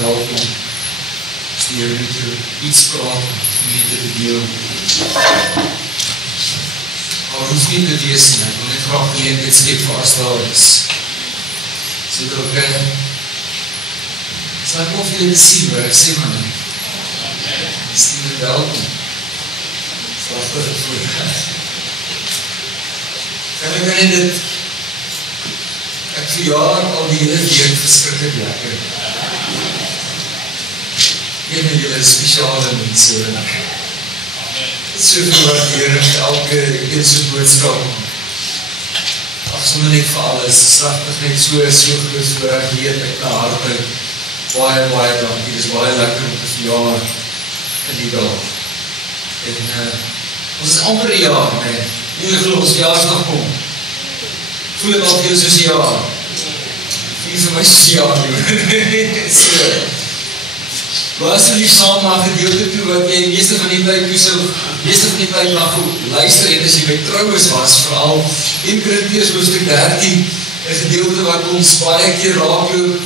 welkom. As die Here met jou iets praat, om te deel. Maar hoef nie te wees nie, ek wil net graag geleentheid skep vir as daar is. Is dit ok? Sal ek of julle sien waar ek sê man nie? Is die met welkom. Prachtige voordracht. Kan ek in dit, ek verjaar al die hele week verskrikkelijk lekker. Een van julle speciale mense. Soveel waardering, elke een so boodskap. Ag, sonder net vir alles, slachtig net so groot voordracht hier uit my harte. Baie dankie, dit is baie lekker om te verjaar in die dag. En ons is amper een jaar, nee. Nie geloof ons jaarsdag kom. Voel het al veel soos een jaar. Voel vir my soos een jaar nie. So. Maar as jy lief saam na gedeelte toe, wat jy meeste van die tyd na luister het, as jy by trouwens was, vooral 1 Korintiërs hoofstuk 13, een gedeelte wat ons baie keer raakloop,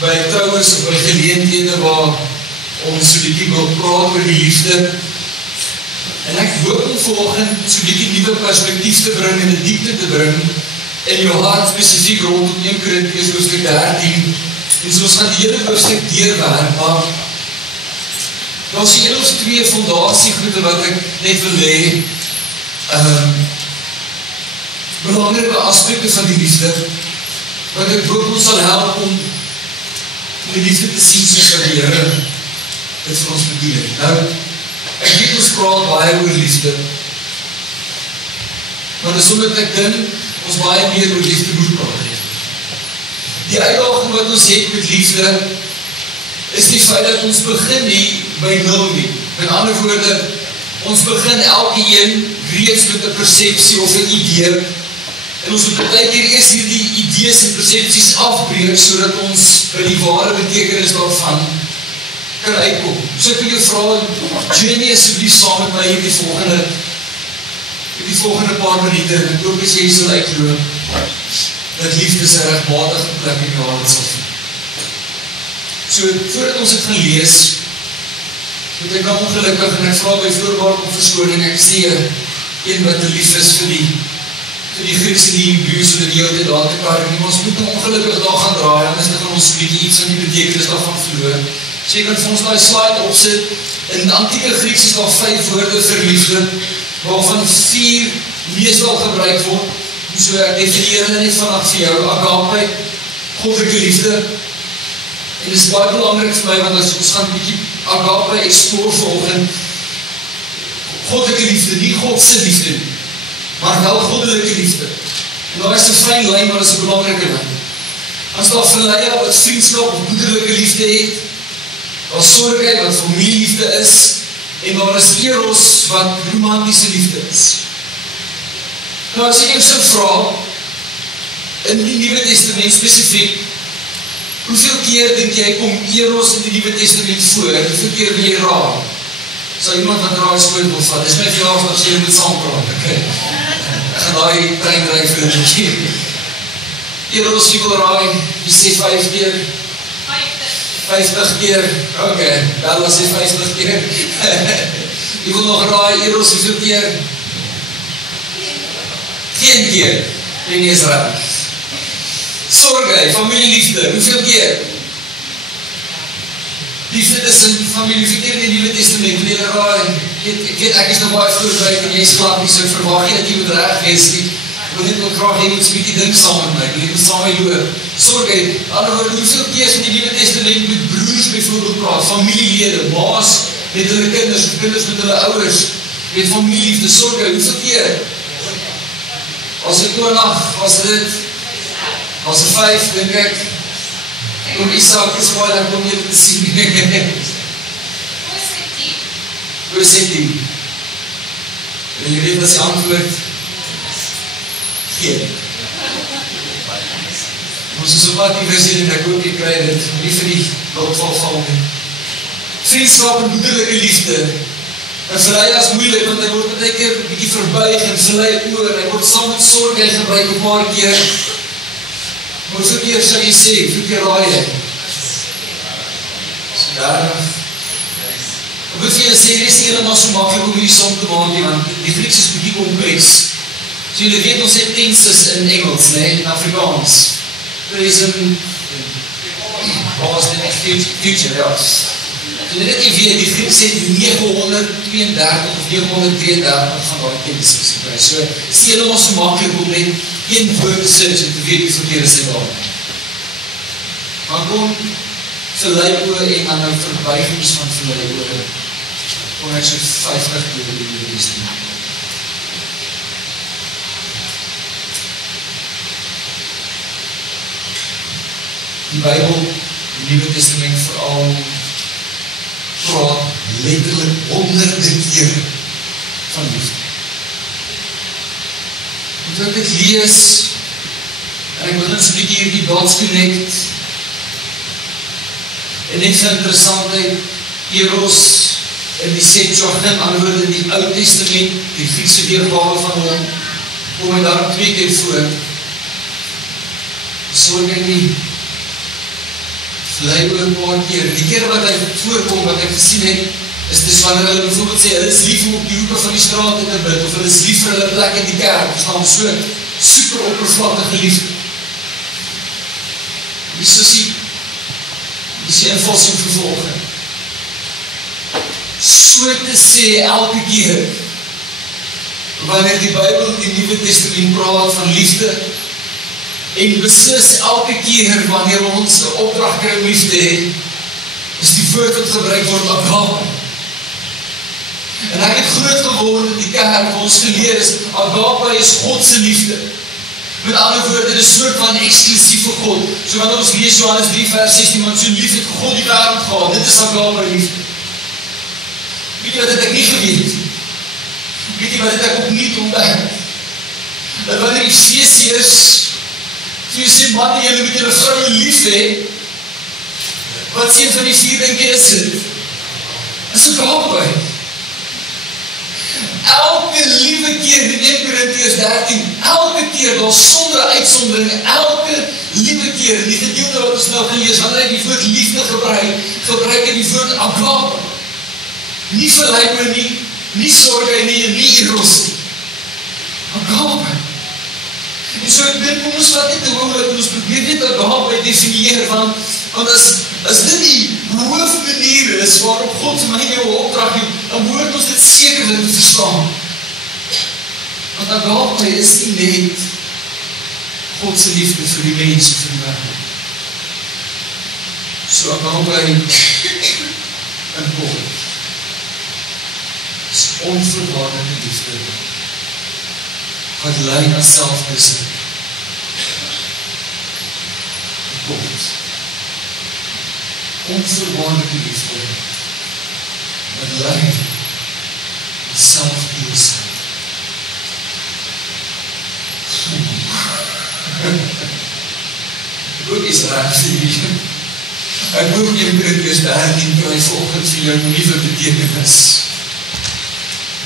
by trouwens of by geleenthede waar ons so bietjie wil praat oor die liefde. En ek hoop om volgend so bietjie nuwe perspektief te bring en 'n diepte te bring in jou hart spesifiek rondom 1 Korintiërs hoofstuk 13. En so ons gaan die hele hoofstuk deurwerk, maar daar is 1 of 2 fondasiegoede wat ek net wil hê. Belangrike aspekte van die liefde, wat ek hoop ons sal help om die liefde te sien soos wat die Here dit vir ons bedoel het. Nou, ek weet ons praat baie oor liefde, maar dis omdat ek dink, ons baie meer oor liefde moet praat. Die uitdaging wat ons het met liefde, is die feit dat ons begin nie by 0 nie. Met ander woorde, ons begin elke een reeds met 'n persepsie of 'n idee, en ons moet baie keer eers hierdie idees en persepsies afbreek, sodat ons by die ware betekenis daarvan kan uitkom. So ek wil jou vra, journey asseblief saam met my hier die volgende paar minute, en ek hoop as jy sal uitloop, dat liefde sy regmatige plek in jou hart sal vind. So, voordat ons het gaan lees, moet ek nou ongelukkig, en ek vra by voorbaar om verskoning, ek sê een wat te lief is vir die Grieks en die Hebrews, so dat die oude daar te karring, maar ons moet nou ongelukkig daar gaan draai, anders dan gaan ons so bietjie iets van die betekenis daarvan verloor. So jy kan vir ons die slide opsit, in die antieke Grieks is daar 5 woorde vir liefde, waarvan 4 meestal gebruik word, so ek definieer hulle net vanaf vir jou, agape, goddelike liefde, en dit is baie belangrik vir my, want as ons gaan 'n bietjie agape explore volgend, goddelike liefde, nie Godse liefde nie, maar wel goddelike liefde. En daar is 'n fyn lyn, maar dit is 'n belangrike lyn. As daar verleie wat vriendskap of broederlike liefde het, daar is sorgheid wat familieliefde is, en daar is eros wat romantiese liefde is. Nou as ek jou so vra, in die Nuwe Testament spesifiek, hoeveel keer dink jy kom eros in die Nuwe Testament voor? Hoeveel keer wil jy raai? Sal iemand wat raai skoon wil vat? Dis my verjaarsdag, as jy moet saampraat, okay? Ek gaan daai trein ry vir 'n bietjie. Eros, jy wil raai, jy sê 5 keer? 50 keer, okay, wel as jy 50 keer. Jy wil nog raai, eros, hoeveel keer? Geen keer, jy nie is reg. Sorge, familieliefde, hoeveel keer? Liefde tussen familie, hoeveel keer in die Nuwe Testament, en jy raai, ek weet, ek is nog baie voorbereid, en jy is glad nie, so ek verwag jy dat jy moet reg wees nie. Ek wil net ook graag, jy moet so bietjie dink saam met my, ek wil net saam met loop. Sorge, ander woorde, hoeveel keer in die Nuwe Testament met broers byvoorbeeld praat, familielede, maas met hulle kinders, of kinders met hulle ouers, met familieliefde, sorge, hoeveel keer? As ek Konag, was dit, was 5, dink ek, om Isaac is waar ek om julle te sien. Hoe sê 10? En jy weet wat sy antwoord? Geen. Ons is op wat die versien en ek hoop jy kry dit, nie vir die lotval val nie. Vriendskap en broederlike liefde. En verlei as moeilik, want hy word baie keer bietjie verbuig en verlei oor, hy word saam met sorg en gebruik 'n paar keer. Hoeveel keer sal jy sê, hoeveel keer raai jy? 30. Ek moet vir julle sê, dit is nie helemaal so maklik om hierdie som te maak nie, want die Grieks is bietjie kompleks. So julle weet, ons het tenses in Engels, in Afrikaans. Present, past en future, ja. Julle weet nie weet, die Grieks het 932 of 933 van die tenses. So, het is nie helemaal so maklik om net een woord te search en te weet die verkeerde sy daar. Maar kom verleidboe en dan nou verbuigings van verleidboe. Kom ek so 50 keer in die Nuwe Testament. Die Bybel, die Nuwe Testament veral, praat letterlik honderde keer van liefde. En toe ek dit lees, en ek begin so bietjie hier die dots connect, en net vir interessantheid, Eros, in die Septuagint, antwoord in die Ou Testament, die Griekse weergawe van hom, kom hy daar 2 keer voor. So ek nie vlei oor 'n paar keer. Die keer wat hy voorkom, wat ek gesien het, is dis wanneer hulle bijvoorbeeld sê, hulle is lief om op die hoeke van die straat te bid, of hulle is lief vir hulle plek in die kerk, verstaan, so super oppervlakkige liefde. Dis soos die invalsing vervolging. So te sê elke keer, wanneer die Bybel die Nuwe Testament praat van liefde, en beslis elke keer wanneer ons 'n opdrag kry om lief te hê, is die woord wat gebruik word agape. En ek het groot geword in die kerk waar ons geleer is, agape is God se liefde. Met ander woorde, dit is 'n soort van eksklusief vir God. So wanneer ons lees Johannes 3 vers 16, want so lief het God die wêreld gehad, dit is agape liefde. Weet jy wat het ek nie geweet? Weet jy wat het ek opnuut ontdek? Dat wanneer Efesiërs vir sê, manne, julle moet julle vroue lief hê, wat sê van die 4 dinge is dit? Is agape. Elke liewe keer in 1 Korintiërs 13, elke keer, daar sonder uitsondering, elke liewe keer, in die gedeelte wat ons nou gelees, wanneer hy die woord liefde gebruik hy die woord agape. Nie verleidboe nie, nie sorge nie eros nie. Agape. En so ek dink, kom ons vat net te hoog, ons probeer net agape definieer, want as dit die hoofmanier is, waarop God vir my en jou opdrag het, dan moet ons dit sekerlik te verstaan. Want agape is nie net God se liefde vir die mense, vir die wêreld. So agape in God is onvoorwaardelike liefde, wat lei na selfbeheersing. God. Onvoorwaardelike liefde, wat lei na selfbeheersing. Ek hoop is raak vir jy. Ek hoop jy moet eers 13 kry vanoggend vir jou nuwe betekenis.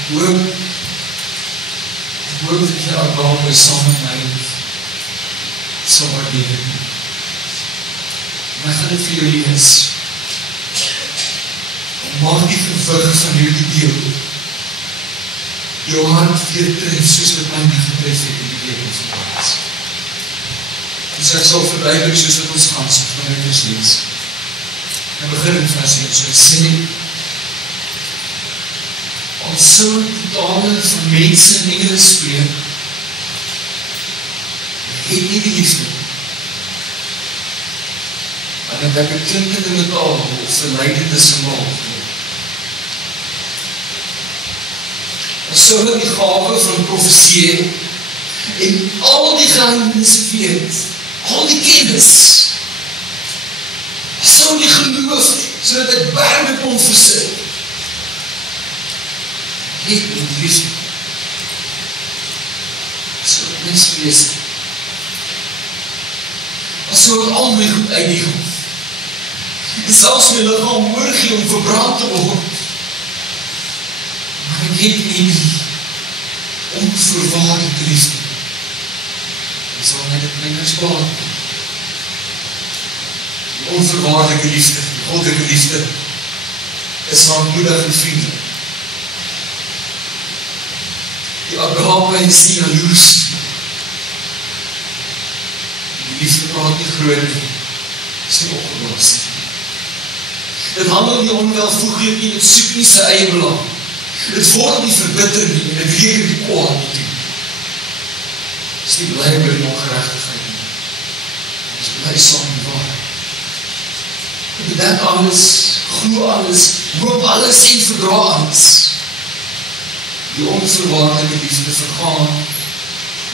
Ek hoop dat jy agape saam met my sal waardeer. En ek gaan dit vir jou lees. Mag die gewig van hierdie deel jou hart weer tref, soos wat my nie getref het in die week van plaas. Dus ek sal verduidelik soos wat ons gaan, soos wat ek lees. En begin in vers 1, so sê, al sou totale van mense en engele spreek, het nie die liefde. En het ek 'n klinkende metaal of verleidende simbool. Al sou hulle die gawe van profesie en al die geheimenis weet, al die kennis, al sou die geloof, sodat ek berge kon versit, het nie die liefde. So mens wees, as sou ek al my goed uitdeel, en selfs my lichaam moorgie om verbrand te word, maar ek het nie die onvoorwaardelike liefde, en sal my dit my niks baat. Die onvoorwaardelike liefde, die goddelike liefde, is lankmoedig en vriendelik. Die agape is nie jaloers. Die liefde praat nie groot nie, is nie opgeblaas nie. Dit handel nie onwelvoeglik nie, dit soek nie sy eie belang. Dit word nie verbitter nie, en dit weer die kwaad nie toe. Dit is nie bly by die ongerechtigheid nie. Dit is bly saam die waarheid. Dit bedenk alles, glo alles, hoop alles en verdra alles. Die onverwaarlike liefde vergaan,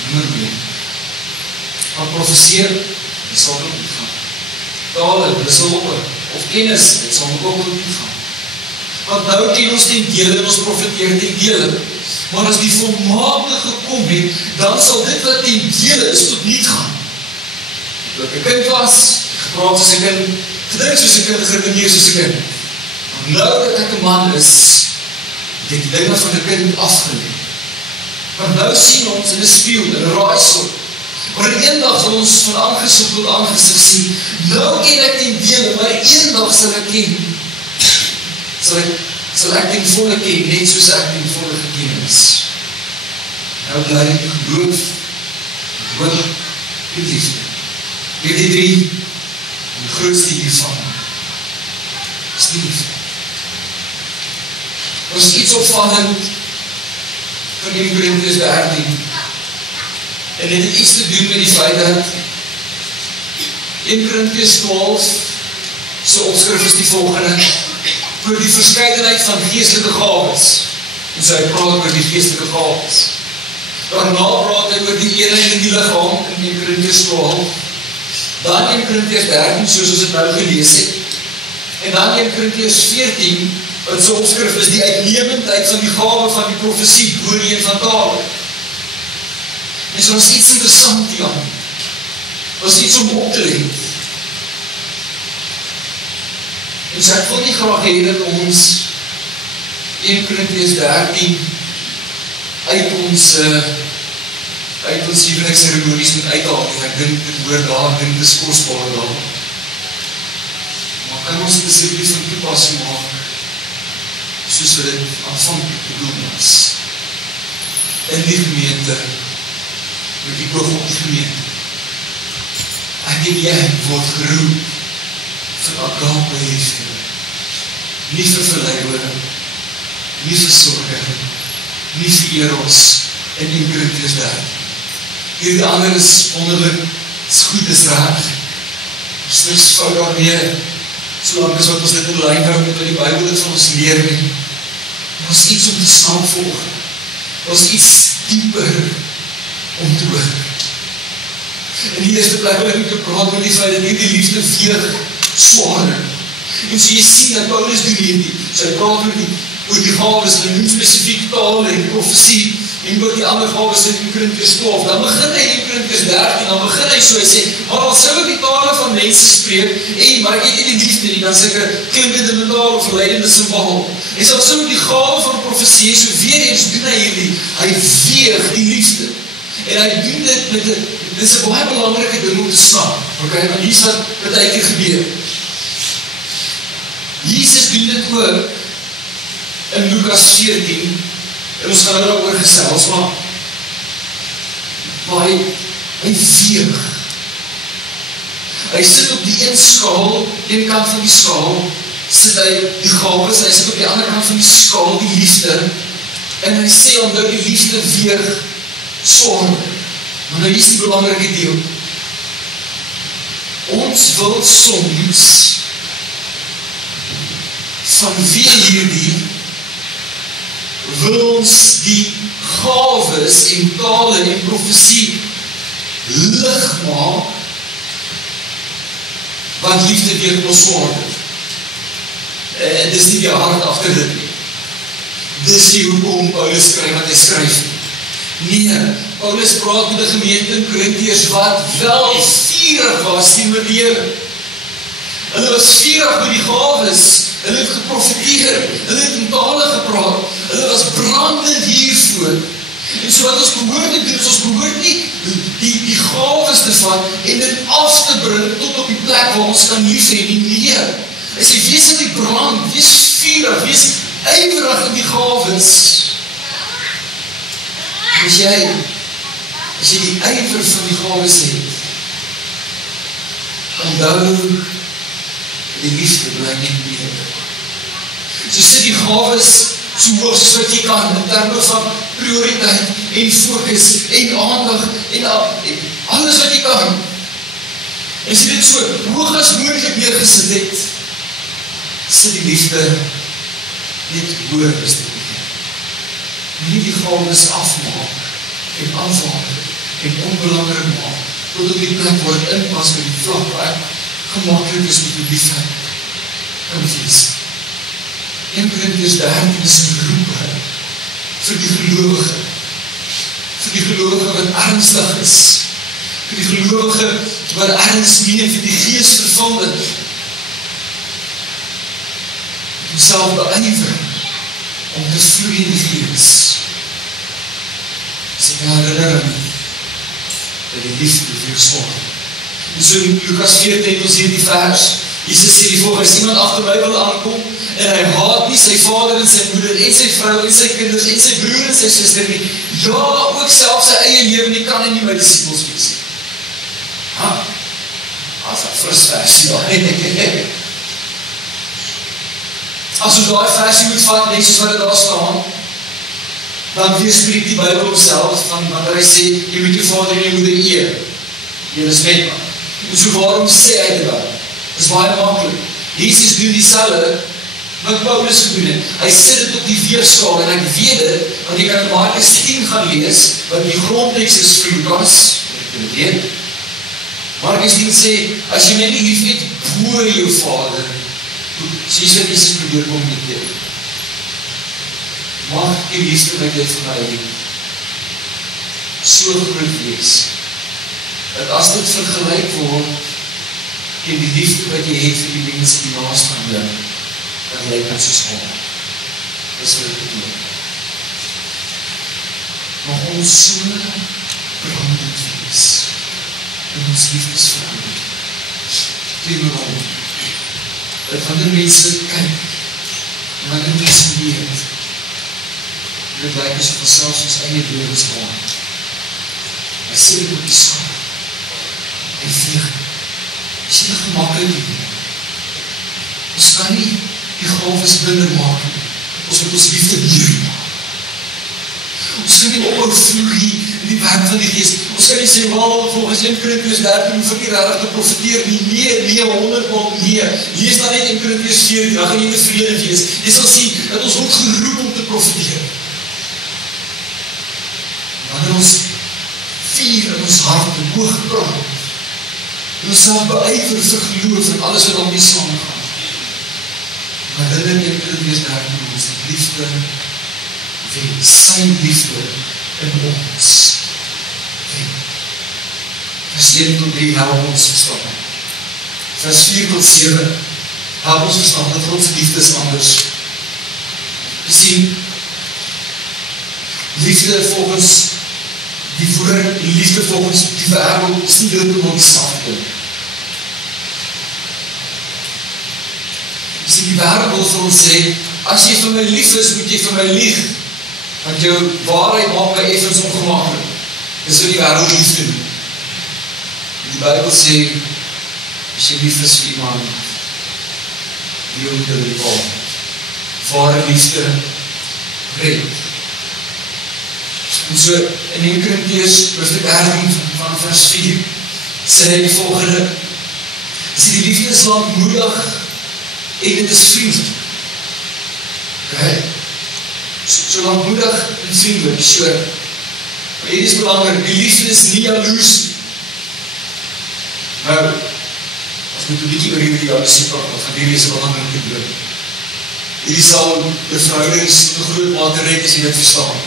nimmer meer. Gaan profeseer, dit sal ook nie gaan. Tale, dit sal ook, of kennis, dit sal ook nie gaan. Want nou ken ons ten dele en ons profeteer ten dele. Maar as die volmaakte gekom het, dan sal dit wat ten dele is tot niet gaan. Toe ek 'n kind was, gepraat soos 'n kind, gedrink soos 'n kind, geredeneer soos 'n kind. Maar nou dat ek 'n man is, het ek die dinge van 'n kind afgeleer. Want nou sien ons in 'n spieël, in 'n raaisel. Maar eendag sal ons van aangesig tot aangesig sien. Nou ken ek ten dele, maar eendag sal ek ken. Sal ek ten volle ken, net soos ek ten volle geken is. Nou bly die geloof, die hoop, die liefde. Die drie, die grootste hiervan, is die liefde. Er is iets opvallend van 1 Korintiërs 13, en dit het iets te doen met die feit dat 1 Korintiërs 12, sy opskrif is die volgende, oor die verskeidenheid van geestelike gawes, en sy praat oor die geestelike gawes. Daarna praat hy oor die eenheid in die liggaam, in 1 Korintiërs 12, dan 1 Korintiërs 13, soos ons het nou gelees het, en dan 1 Korintiërs 14, wat sy opskrif is die uitnemendheid van die gawe van die profesie, woordie en van tale. En so is iets interessant hieraan, was iets om op te let. En so ek wil nie graag hê dat ons 1 Korintiërs 13 uit ons huweliksseremonies moet uithaal. Ek dink dit hoor daar, ek dink dit is kosbaar daar. Maar kan ons dit asseblief van toepassing maak, soos wat dit aanvanklik bedoel was. In die gemeente, met die oog op die gemeente. Ek en jy word geroep vir agape liefde. Nie vir verleiding, nie vir sorge, nie vir eros in 1 Korintiërs 13. Hierdie ander is wonderlik, is goed, is reg. Is niks fout daarmee, solang as wat ons dit in lyn hou met wat die Bybel dit van ons leer nie. Daar is iets om te staan volg. Daar is iets dieper om te hoor. In die eerste plek wil ek te praat met die feit dat hierdie liefde weeg swaarder. En so jy sien dat Paulus doen hierdie, so hy praat oor die gawes, en hy noem spesifiek taal en profesie, en oor die ander gawes in 1 Korintiërs 12, dan begin hy in 1 Korintiërs 13, dan begin hy so, hy sê, maar al sou ek die tale van mense spreek, maar ek het nie die liefde nie, dan sê ek, klinkende taal of leidende symbool, en so sou die gawe van profesie, so weer eens doen hy hierdie, hy weeg die liefde, en hy doen dit met dit is 'n baie belangrike ding om te snap, okay, want hier is wat uitkeer gebeur. Jesus doen dit ook in Lukas 14, en ons gaan nou daaroor gesels, maar hy weeg. Hy sit op die een skaal, een kant van die skaal, sit hy die gawes, hy sit op die ander kant van die skaal, die liefde, en hy sê omdat die liefde weeg swaar. Maar nou is die belangrike deel. Ons wil soms vanweë hierdie wil ons die gawes en tale en profesie lig maak want liefde weeg ons swaarder. En dis nie die hart agter dit nie. Dis nie hoekom Paulus skryf wat hy skryf. Nee, Paulus praat met die gemeente in Korintiërs wat wel vurig was teenoor die Here. Hulle was vurig met die gawes, hulle het geprofeteer, hulle het in tale gepraat, hulle was brandend hiervoor. En so wat ons behoort te doen, is ons behoort nie die gawes te vat en dit af te bring tot op die plek waar ons kan lief hê nie. Nee, hy sê, wees in die brand, wees vurig, wees ywerig in die gawes. As jy die ywer van die gawes het, onthou, die liefde bly net beter. So sit die gawes so hoog soos wat jy kan, in terme van prioriteit en fokus en aandag en alles wat jy kan. En as jy dit so hoog as moontlik neergesit het, sit die liefde net hoër as dit nie. Nie die gawes afmaak en afhaal en onbelangrik maak, tot op die plek waar het inpas met die vlak waar gemakkelijk is met die liefde kan wees. 1 Korintiërs 13 is geroepe vir die gelowige wat ernstig is, vir die gelowige wat ernstig meen, vir die gees vervulde, homself beywer om te vloei in die gees. As ek herinner dat die liefde vir sorg. En so in Lukas 14 ons hier die vers, Jesus sê die volgende, as iemand agter my wil aankom, en hy haat nie sy vader en sy moeder, en sy vrou, en sy kinders, en sy broer en sy suster nie, ja, ook self sy eie lewe nie, kan hy nie my disciples wees. As een fris versie, ja. As ons daai versie moet vat, net soos wat het daar staan, dan weerspreek die Bybel homself, wanneer hy sê, jy moet jou vader en jou moeder eer. Jy is met man. En so waarom sê hy dit dan? Dit is baie makkelijk. Jesus doen dieselfde wat Paulus gedoen het. Hy sit dit op die weerskaal en ek weet dit, want jy kan in Markus 10 gaan lees, wat die grondtekst is vir Lukas, ek kan het weet. Markus 10 sê, as jy my nie lief het, boor jou vader. Sies wat Jesus probeer communikeer. Mag die liefde wat jy vir my so groot wees, dat as dit vergelyk word teen die liefde wat jy het vir die mense die naast van jou, dan lyk dit soos God. Dis wat ek bedoel. Mag ons so brandend wees in ons liefdesverhouding teenoor hom, dat wanneer mense kyk, wanneer mense weet, dit lyk asof ons selfs ons eie lewens maak. Hy sê dit op die skaal en vlieg. Is jy nie gemakkelijk nie? Ons kan nie die gawes minder maak nie. Ons moet ons liefde meer maak. Ons kan nie ophou vloei in die werk van die gees. Ons kan nie sê, wel, volgens 1 Korintiërs 13 hoef ek nie regtig te profeteer nie. Nee, 100% nee. Lees dan net 1 Korintiërs 14, dan gaan jy tevrede wees. Jy sal sien dat ons word geroep om te profeteer. Wanneer ons vuur in ons hart en hoog brand, en ons self beywer vir geloof en alles wat om die saamgaan. Maar herinner 1 Korintiërs 13 ons die liefde wen, sy liefde in ons wen. Vers 1 tot 3 help ons verstaan. Vers 4 tot 7 help ons verstaan dat ons liefde is anders. Jy sien, liefde volgens die woord, die liefde volgens die wêreld is nie heeltemal dieselfde. Jy sien, die wêreld wil vir ons sê, as jy vir my lief is, moet jy vir my lieg, want jou waarheid maak my effens ongemakkelijk. Dis wat die wêreld liefde doen. Die Bybel sê, as jy lief is vir iemand, die moet hulle bepaal. Ware liefde red. En so, in 1 Korintiërs, hoofstuk 13 van vers 4, sê hy die volgende, sê die liefde is lankmoedig en dit is vriendelijk. Okay? So lankmoedig en vriendelijk, so, maar hier is belangrijk, die liefde is nie jaloers. Nou, as moet een bietjie oor die jaloesie praat, want hierdie is belangrijk te doen. Hierdie sal die verhoudings in groot mate red as jy dit verstaan.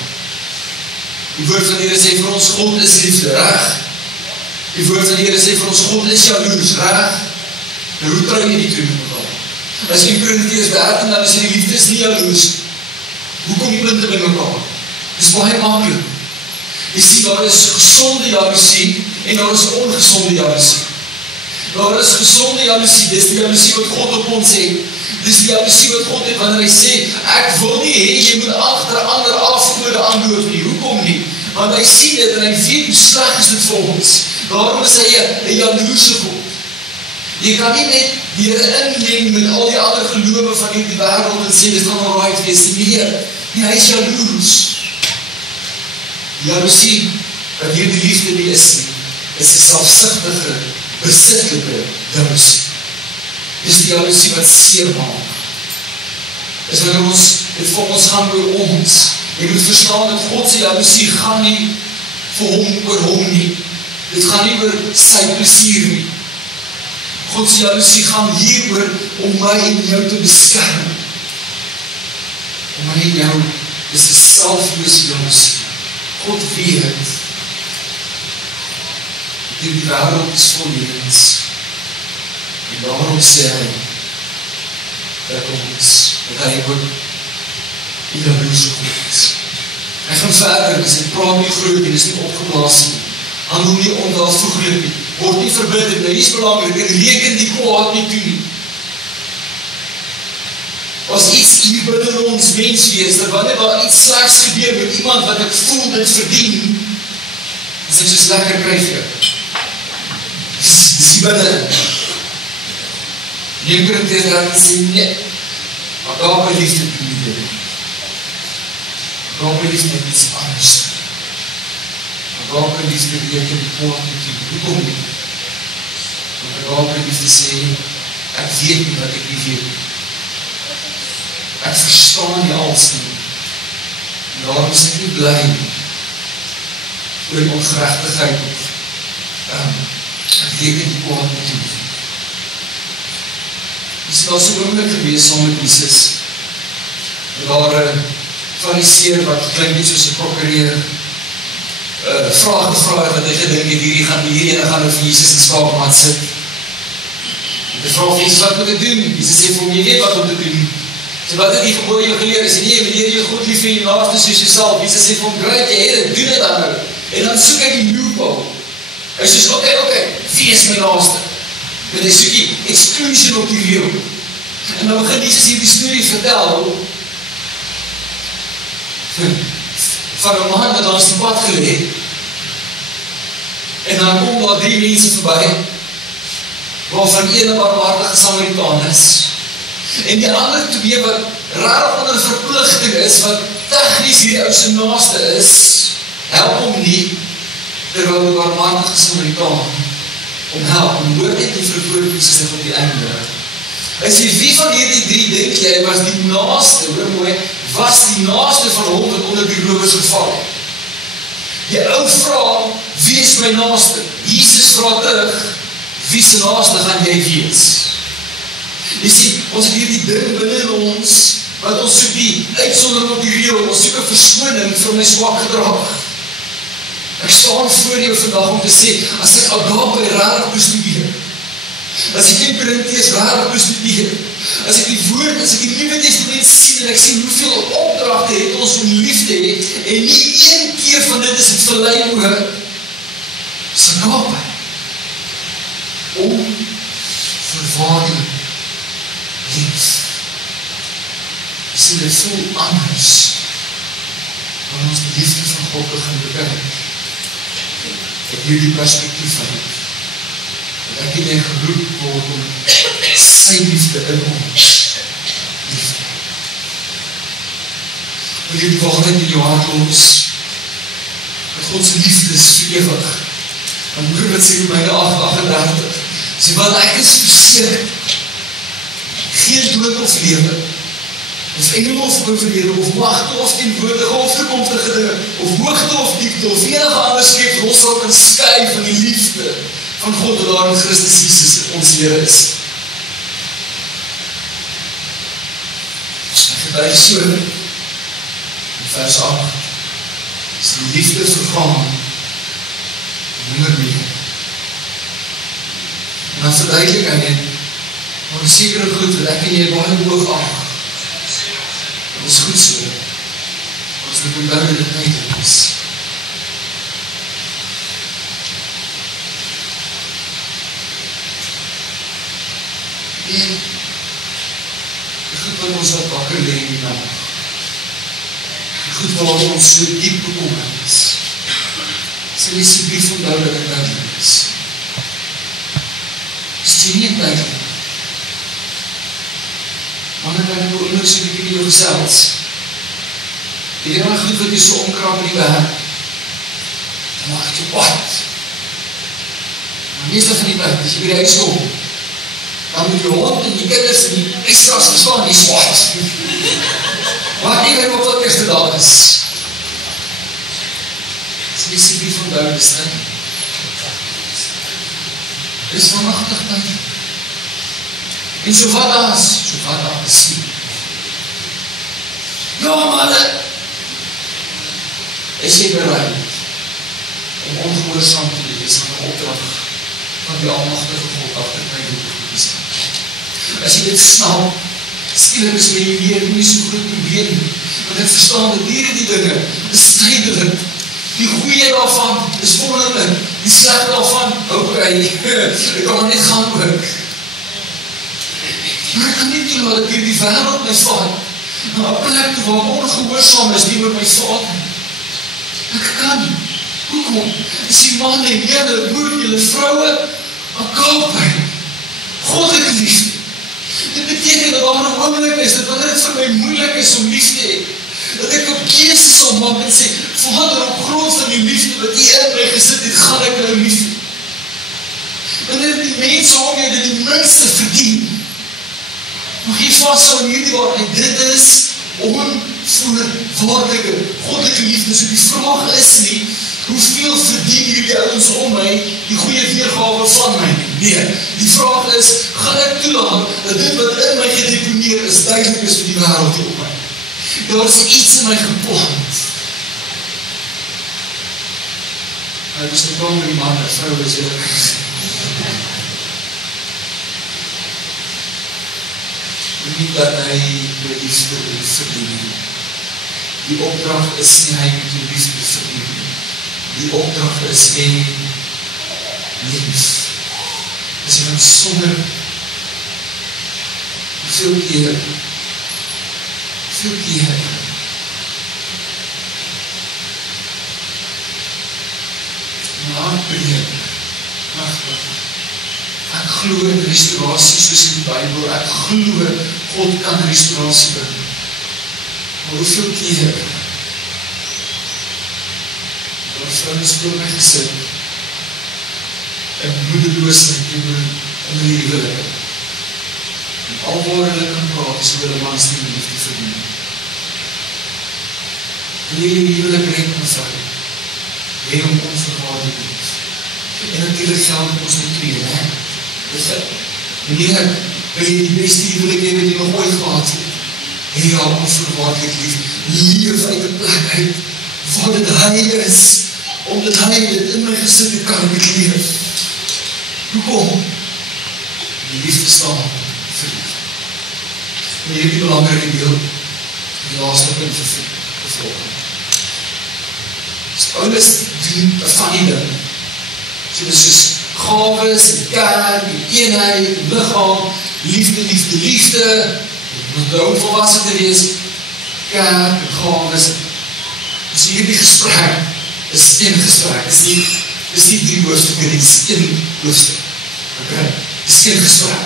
Die woord van die Here sê vir ons, God is liefde, reg? Die woord van die Here sê vir ons, God is jaloers, reg? Nou, hoe trou jy die twee met mekaar? As 1 Korintiërs 13, dan is die liefde is nie jaloers. Hoe kom die punte by mekaar? Dit is baie maklik. Jy sien, daar is gesonde jaloesie en daar is ongezonde jaloesie. Daar is gezonde jaloesie, dis die jaloesie wat God op ons het. Dis die jaloesie wat God het wanneer hy sê, ek wil nie hê, jy moet agter ander afgode aanloop nie. Hoekom nie? Want hy sien dit en hy weet hoe sleg is dit vir ons. Daarom is hy 'n jaloerse God. Jy kan nie net weer inmeng met al die ander gelowe van hierdie wêreld en sê, dit gaan alright wees nie. Nee, hy is jaloers. Jaloesie, wat hierdie liefde nie is nie, is 'n selfsugtige, besitlike jaloesie. Dis die jaloesie wat seer maak. Dis wanneer dit vir ons gaan oor ons. Jy moet verstaan dat God se jaloesie gaan nie vir hom oor hom nie. Dit gaan nie oor sy plesier nie. God se jaloesie gaan hieroor om my en jou te beskerm. Om my en jou, dis 'n selflose jaloesie. God weet, die wêreld is vol leuns. En daarom sê hy, dat hy ook die jaloerse God is. Hy gaan verder, dis het praat nie groot nie, dis nie opgeblaas nie. Handel nie onwelvoeglik nie, word nie verbitter, nou is belangrik, en reken die kwaad nie toe nie. As iets hier binne ons menswees, dat wanneer daar iets slegs gebeur met iemand wat ek voel dit verdien, as ek soos lekker kry vir jou. Dis hier binne. Neem Korintiërs 13 sê, nee, agape liefde doen nie dit. Agape liefde het iets anders. Agape liefde beteken die kwaad nie doen. Hoekom nie? Want agape liefde sê, ek weet nie wat ek nie weet nie. Ek verstaan nie als nie. En daarom is ek nie bly oor die ongerechtigheid of ek reken die kwaad nie doen. Dis daar so oomblik gewees saam met Jesus. En daar fariseer wat klink nie soos 'n prokureur vraag gevra het wat hy gedink het, hierdie gaan nou vir Jesus in skaapmat sit. En die vraag vir Jesus, wat moet ek doen? Jesus sê vir hom, jy weet wat om te doen. So wat het die gebouw jou geleer? Hy sê, nee, leer jou God lief en jou naaste soos jouself. Jesus sê vir hom, great, jy het het, doen het dan nou. En dan soek hy die loophole. Hy sê, oké, wie is my naaste? En hy soek die exclusion op die reël. En dan begin Jesus hier die storie vertel van 'n man wat langs die pad gelê. En dan kom daar 3 mense verby, waarvan een 'n barmhartige Samaritaan is. En die ander 2 wat raar onder verpligting is, wat tegnies hierdie ou se naaste is, help hom nie, terwyl die barmhartige Samaritaan help, en hoor net die vervoorkies op die einde. Hy sê, wie van hierdie 3 dink jy was die naaste, hoor mooi, was die naaste van hom wat onder die rowers geval het? Die ou vraag, wie is my naaste? Jesus vraag terug, wie se naaste gaan jy wees? Jy sê, ons het hierdie ding binne in ons, wat ons soek die uitsondering op die reël, ons soek 'n verskoning vir my swak gedrag. Ek staan voor jou vandag om te sê, as ek agape rarig bestudeer, as ek in Korintiërs rarig bestudeer, as ek die woord, as ek die Nuwe Testament sien, en ek sien hoeveel opdragte het ons om lief te hê, en nie een keer van dit is het verlei oor, is agape, onvoorwaardelik lief. Jy sien, dit voel anders, wanneer ons die liefde van God begin bekyk. Ek hierdie perspektief van het, dat ek en jy geroep word om sy liefde in ons liefde. Wil jy die waarheid in jou hart los, dat Godse liefde is vir ewig. Dan moet wat sê Romeine 8:38, sê wat ek is verseker, geen dood of lewe, of engele of oorlede, of magte of teenwoordige of toekomstige dinge, of hoogte of diepte, of enige ander skepsel sal kan skei van die liefde van God wat daar in Christus Jesus ons Here is. Ek getuig so in vers 8, is die liefde vergaan, nimmer meer. En dan verduidelik hy net, maar een sekere goed wat ek en jy baie hoog aan. Dat is goed so. Ons moet onthou dat dit tydelik is. En van ons wat wakker lê in die nag. Die goed waar ons so diep bekommerd is. Sal asseblief onthou dat dit duidelik is. Is jy nie duidelik? Wanneer kan ek nou oomblik so bietjie met jou gesels? Jy weet maar goed wat jy so omkraap in die werk. Dan maak het jy wat? Maar meeste van die tyd, as jy by die huis kom, dan moet jy hond en die kinders en die extra's verstaan, die swat. Maar nie meer op wat eerste dag is. As jy asseblief onthou, dis nie. Dis vanachtig tyd. En so wat daar is nie. Ja, manne, is jy bereid om ongehoorsaam te wees aan die opdracht van die almachtige God achter my hoek is. As jy dit snap, skielik is my nie so groot probleem, want ek verstaan dat die dinge is tydelik. Die goeie daarvan is wonderlik, die sleg daarvan, ek kan maar net gaan ook. Maar ek kan nie toelaat dat die wêreld my vat, na 'n plek waar ongehoorsaam is nie met my vader. Ek kan nie. Hoekom? Is die manne en julle boere, julle vroue, agape, goddelike liefde. Dit beteken dat daar 'n oomblik is, dat wanneer dit vir my moeilik is om lief te hê, dat ek op keuse sal maak en sê, Vader, op grond van die liefde wat U in my gesit het, gaan ek nou lief hê. Wanneer die mense om jou dit die minste verdien, mag jy vashou in hierdie waarheid, dit is onvoorwaardelike, goddelike liefde. So die vraag is nie, hoeveel verdien hierdie ouens om my die goeie weergawe van my? Nee, die vraag is, gaan ek toelaat dat dit wat in my gedeponeer is, duidelik is vir die wêreld op my? Daar is iets in my geplant. Ek is nie bang met die man, die vrou is heel nie dat hy die liefde verdien. Die opdracht is nie hy met die liefde verdien. Die opdracht is en lief. As jy dan sonder hoeveel keer maar breek, prachtig. Ek glo in restaurasie soos in die Bybel, ek glo God kan restaurasie bring. Maar hoeveel keer daar vrouens voor my gesit en moedeloosheid in die huwelik. En alwaar hulle kan praat is oor 'n mans die liefde verdien. En die huwelik red mevrou, jy om onverwaarlik lief. En natuurlijk geld het ons met twee, hè? Meneer, wil jy die beste huwelik hê wat jy nog ooit gehad het? En ja, onverwaarlik lief, leef uit die plek uit, waar dit hy is, omdat hy dit in my gesit het kan ek leef. Hoekom? Die liefde staan vir liefde. En hierdie belangrike deel, die laaste punt vervolg. Dus Paulus doen 'n funny ding. So dit is soos gawes, die kerk, die eenheid, die liggaam, liefde, moet ook volwassen te wees, kerk, gawes. Dus hierdie gesprek is een gesprek, is nie 3 hoofstukke, dit is 1 hoofstuk. Okay? Dit is een gesprek.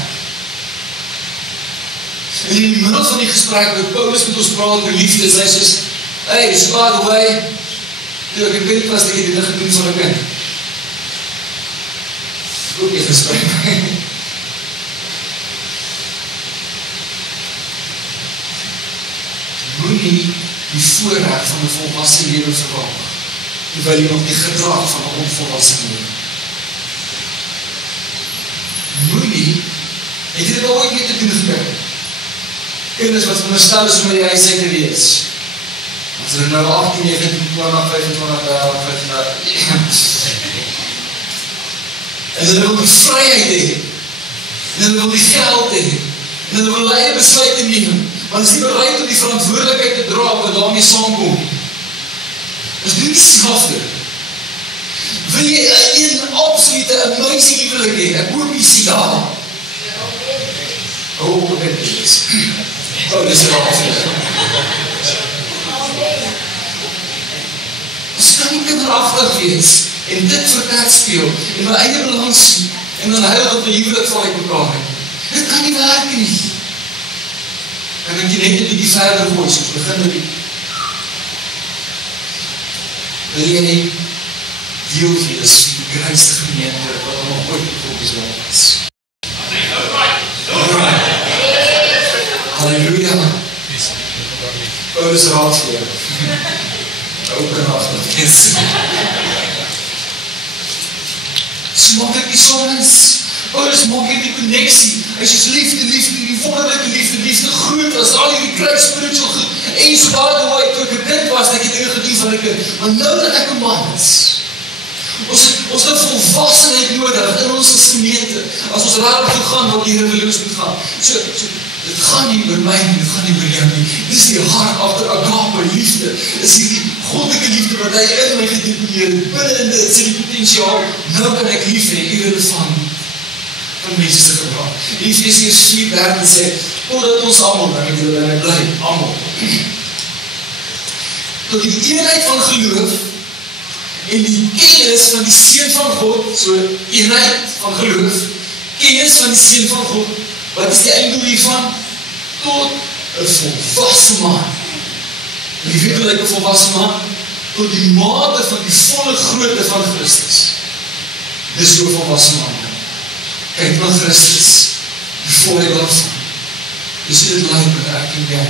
En in die middel van die gesprek, waar Paulus met ons praat oor liefde, is hy soos, hey, so by the way, toe ek in kind was, ek het dit gedoen van 'n kind. Ook nie gesprek. Moenie die voorrecht van 'n volwassen lewe verwag, terwyl jy nog die gedrag van 'n onvolwassen lewe. Moenie, het jy dit al ooit mee te doen gekry? Kinders wat veronderstel is om in die huis uit te wees. As hulle nou 18, 19, 20, 25, 30, en hulle wil die vryheid hê, en hulle wil die geld hê, en hulle wil eie besluite neem, want is nie bereid om die verantwoordelikheid te dra wat daarmee saamkom. Ons doen dieselfde. Wil jy een absolute amazing huwelik hê? Ek hoop jy sê ja. Oh, dit is. Paulus raad vir jou. Ons kan nie kinderagtig wees en dit verkeerd speel en my eie belang sien en dan huil dat my huwelik val uit mekaar het. Dit kan nie werk nie. Kan ek jy net 'n bietjie verder gooi, soos begin met die wil jy deel wees van die grootste gemeente wat er nog ooit op die land is. Alright. Halleluja. Paulus raad vir jou. Ook kragtig is. So maak ek die soms. Paulus maak hier die connectie. Hy sê liefde, die wonderlike liefde groot as al die kruis spiritual goed. En so baie hoe ek toe ek 'n kind was, dat ek dinge gedoen van 'n kind. Maar nou dat ek 'n man is, ons het volwassenheid nodig in ons as gemeente. As ons raak toe gaan, wat die revolusie moet gaan. So, dit gaan nie oor my nie, dit gaan nie oor jou nie. Dit is die hart agter agape liefde. Dit is die goddelike liefde wat hy in my gedeponeer, binne in dit, sê die potensiaal. Nou kan ek lief hê, eerder van mense se gedrag. In Efesiërs 4:13 sê, totdat ons almal, dan het julle bly, almal, tot die eenheid van geloof en die kennis van die Seun van God, so eenheid van geloof, kennis van die Seun van God, wat is die einddoel hiervan? Tot 'n volwasse man. En jy weet hoe lyk 'n volwasse man? Tot die mate van die volle grootte van Christus. Dis so 'n volwasse man. Kyk na Christus, die volheid daarvan. Dis hoe dit lyk met ek en jy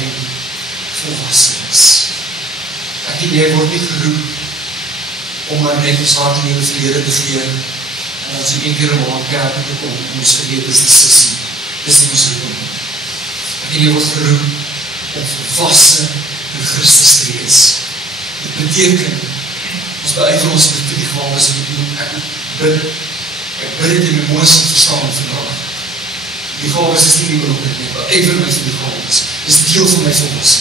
volwasse is. Ek en jy word nie geroep om maar net ons hart in die verlede te gee en dan so 1 keer 'n maand kerk te kom en ons gewetes te sissie. Dis nie ons roep. Ek en jy word geroep om volwasse in Christus te wees. Dit beteken ons beywer ons met die gawes en ek bid dit in my mooiste verstaan vandag. Die gawes is nie die belangrijk nie, beywer my vir die gawes. Dis deel van my volwasse.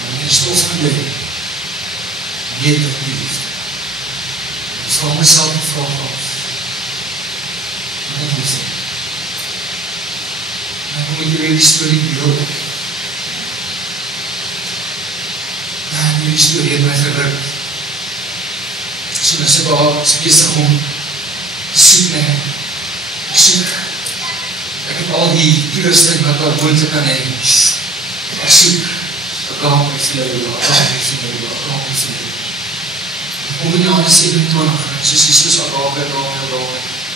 Maar in die stof van jy weet ek die liefde. Ek vraag myself die vraag af. Wat is dit? En ek moet jy die storie beeld. En die storie het my geruk. So is ek al besig om te soek na hem. Ek soek. Ek het al die toerusting wat al moeite kan hê. Ek soek. Ek raak my vleue, Kom in Johannes 27, soos Jesus al raak.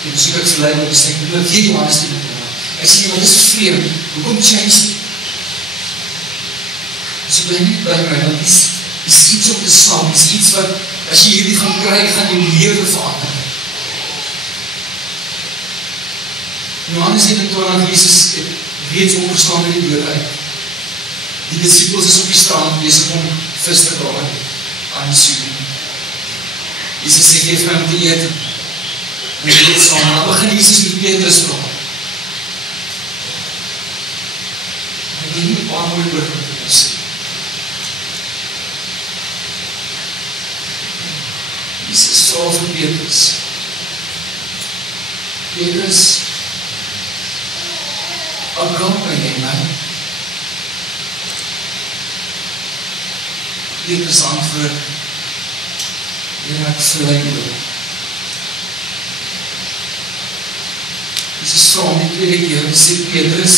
En soek ek verlei met bestek, maar weer Johannes 27. Ek sê, wat is vreemd? Hoekom change dit? So bly nie by my, want is iets op te staan, is iets wat, as jy hierdie gaan kry, gaan jy lewe verander. Johannes 27, Jesus het reeds opgestaan met die dood uit. Die disciples is op die strand, besig om vis te draai, aan die soening. Jesus sê, geef my om te eet, en die eet saam, en dan begin Jesus met Petrus praat. Ek wil nie 'n paar mooie woorde met ons sê. Jesus vra vir Petrus. Petrus, agape jy my? Petrus antwoord, Heer, ek verlei jou. Jesus vra om die tweede keer, en sê Petrus,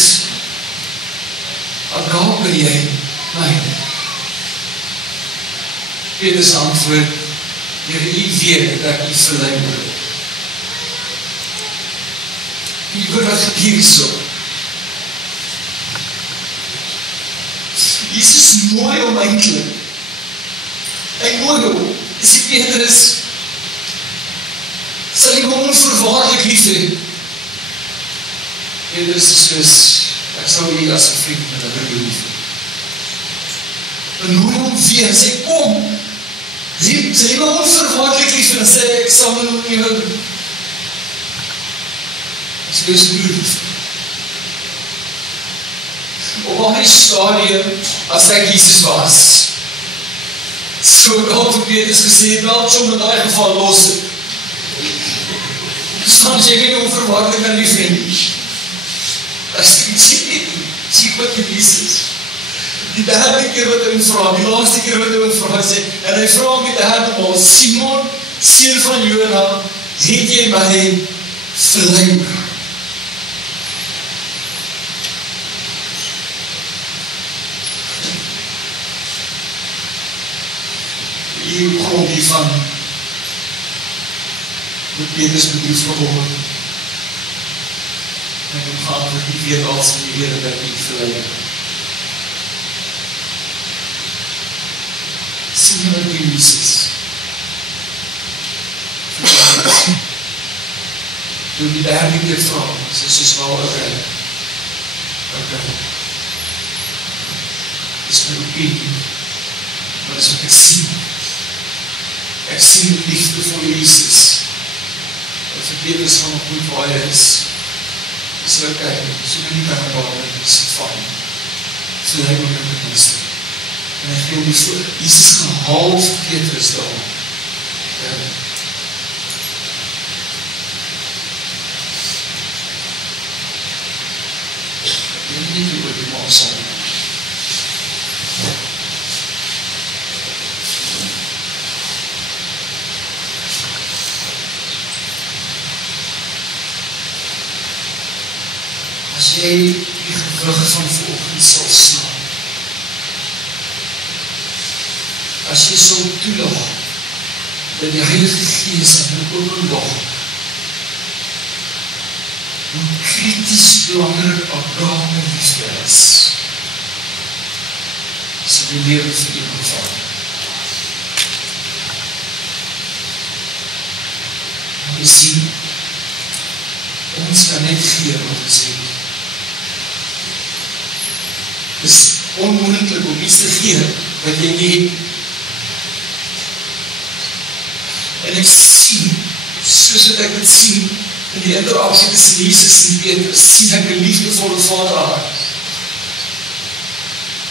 agape jy my? Petrus antwoord, Heer, u weet dat ek u verlei jou. Die hoor wat gebeur so. Jesus nooi hom eintlik. Hy nooi hom. Dis die Petrus. Sal jy hom onvoorwaardelik lief hê? Petrus is soos, ek sal jy as 'n vriend met 'n broer lief hê. En nooi hom weer en sê, kom. Sal jy hom onvoorwaardelik lief hê en sê, ek sal hom nie hou. As jy is broer lief hê. Op al die stadium, as ek Jesus was, so ek al toe Petrus gesê, wel so met die geval los het. Staan jy nie onverwaardelik aan die vriend. As jy sê, Sien wat die Jesus. Die derde keer wat hy hom vra, die laaste keer wat hy hom vra, sê, en hy vra hom die derde maal, Simon, seun van Jona, het jy my verlei? Hier kom hiervan, moet Petrus bedroef geword, en hom geantwoord, die weet als die Here dat hy verlei. Sien jy wat die Jesus toe die derde keer vraag, sê soos wel, ok, is my opinie, maar is wat ek sien die liefdevolle Jesus, wat vir Petrus van op goed waar hy is ok, so my nie kan waar is fijn, so hy moet in die minste, en hy gee die voor, Jesus gaan half Petrus daar, ek weet nie oor die maal sal. As jy die gewig van vanoggend sal slaan, as jy sal toelaat, dat die Heilige Gees in jou openbaar, hoe kritisch belangrik agape liefde is, sal die lewe vir jou geval. En jy sien, ons kan net gee wat ons het. Het is onmoontlik om iets te gee wat jy nie het. En ek sien, soos wat ek het sien, in die interaksie tussen Jesus en Petrus, sien ek 'n liefdevolle Vader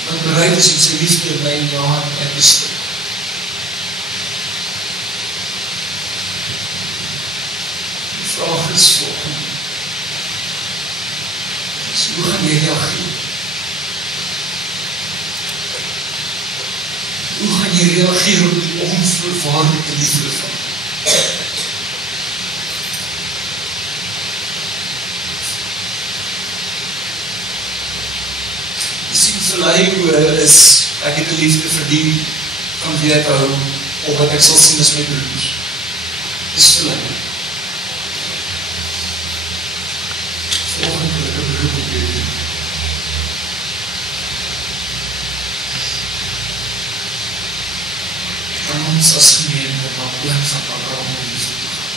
wat bereid is om sy liefde in my en jou hart uit te stort. Die vraag is volgende. Hoe gaan jy reageer? Hoe gaan jy reageer op die onvoorwaardelike liefde van? Verlei hoe is, ek het die liefde verdien, van wie ek hou, of wat ek sal sien as my broers. Dis verlei. Volgende wil ek 'n beroep op jou doen. Kan ons as gemeente na plek van Abraham en liefde toe gaan.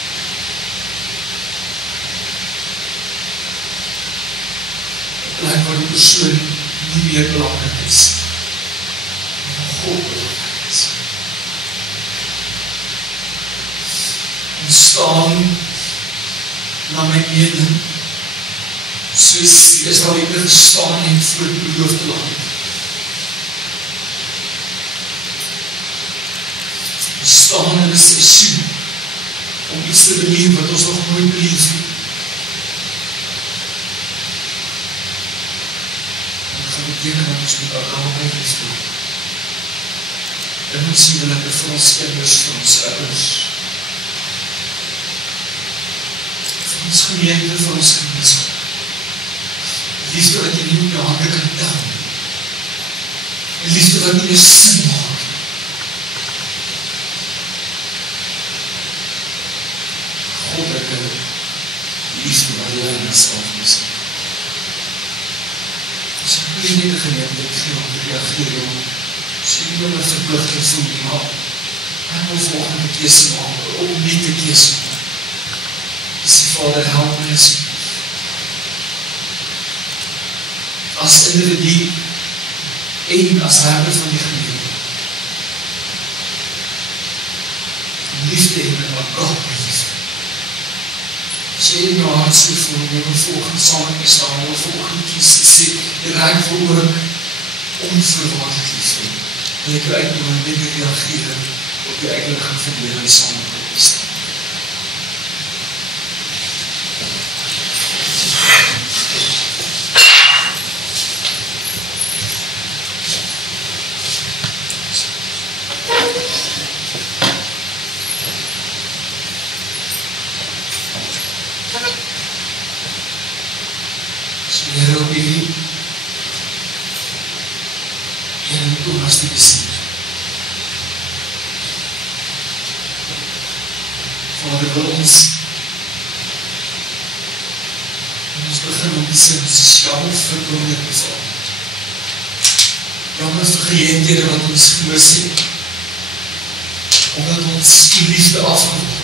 Een plek waar die persoon nie meer belangrik is, maar God belangrik is. En staan na my mening, soos die Israeliete gestaan het voor die beloofde land. En staan in 'n seisoen, om iets te beleef wat ons nog nooit beleef het. Beteken dat ons met agape liefde in ons huwelike vir ons kinders, vir ons ouers, vir ons gemeente, vir ons gemeenskap. Liefde wat jy nie op jou hande kan tel. Liefde wat nie meer sin maak. Goddelike liefde wat jy in myself is. As ek nie die geleentheid gee om te reageer, as jy nie my verpligting voel nie, maar ek wil volgende keuse maak, om nie te keuse maak. Dis die Vader, help my asseblief. As individu en as herder van die gemeente. Liefde en agape liefde. As jy in jou hart so voel, jy wil volgend saam met my staan, jy wil volgend kies en sê, jy raak vir ook onverwaardig liefde. En ek uitnodig net te reageer op die eigenlijke verlede saam met my staan. So Here op hierdie en oorste Desember. Vader, wil ons begin om die sin, ons is jammer vir oomblik beval. Jammer vir geleenthede wat ons gemis het, omdat ons die liefde afgekomt het.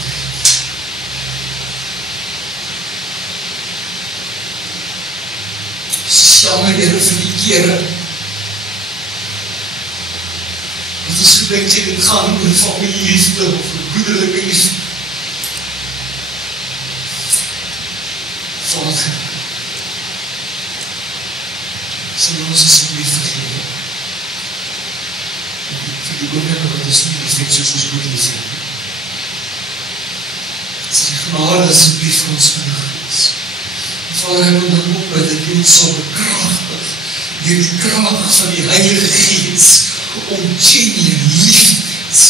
Ons is jammer, Here, vir die kere wat ons gedink het dit gaan oor familieliefde of broederlike liefde. Vader, sal ons asseblief vergewe. Vir die oomblikke wat ons nie lief het soos ons moet lief het. Sal die genade asseblief vir ons genoeg wees. Vader, ek wil dan ook dat jy ons sal bekragtig deur die krag van die Heilige Gees om genuine lief te wees.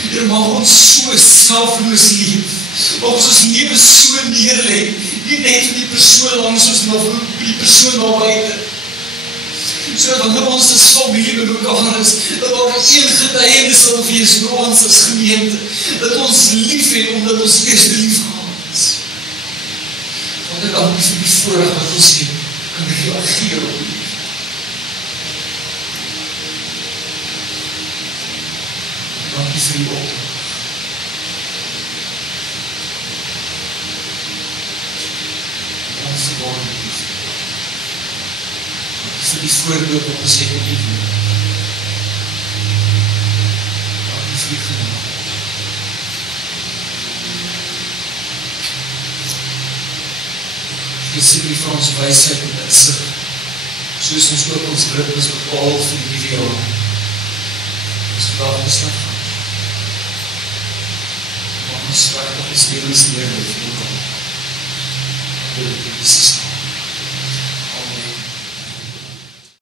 Here, mag ons so selfloos lief. Mag ons lewe so neerlê, nie net vir die persoon langs ons, maar vir die persoon daar buite. So wanneer ons as familie by mekaar is, dat daar een getuienis sal wees vir ons as gemeente, dat ons lief het omdat ons eerste lief gehad is. Vader, dankie vir die voorreg wat ons het, kan reageer op die liefde. Dankie vir die opdracht. Onverwaarde liefde. Dankie vir die voorbeeld wat ons het in die woord. Dankie vir die genade. Gees asseblief vir ons wysheid en insig, soos ons ook ons ritmes bepaal vir die nuwe jaar. Ons vandag besluit gaan. Mag ons regtig ons lewens neerlê vir mekaar. Dit is